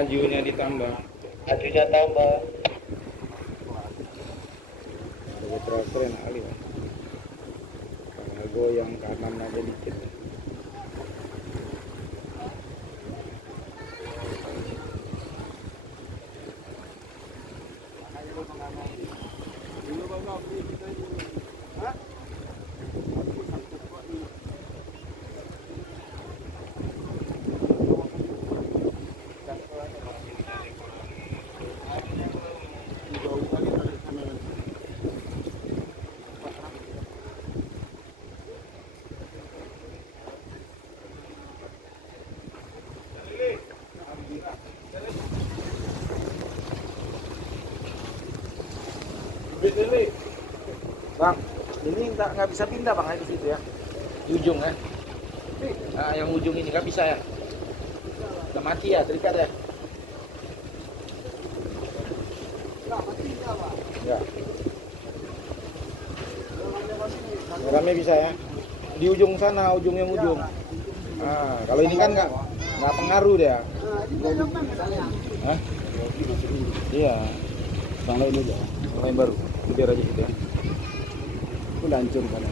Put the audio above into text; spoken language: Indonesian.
Majunya ditambah. Majunya tambah. Ada traktor enak kali ya. Karena goyang kanan aja dikit. Bang, ini nggak bisa pindah bang di situ ya, di ujung ya. Nah, yang ujung ini nggak bisa ya. Udah mati ya, terikat ya. Ya. Rame bisa ya. Di ujung sana, ujung yang ujung. Nah, kalau ini kan nggak pengaruh dia. Hah? Iya. Bang lain aja. Bang lain baru. Biar aja gitu ya. Itu hancur kan.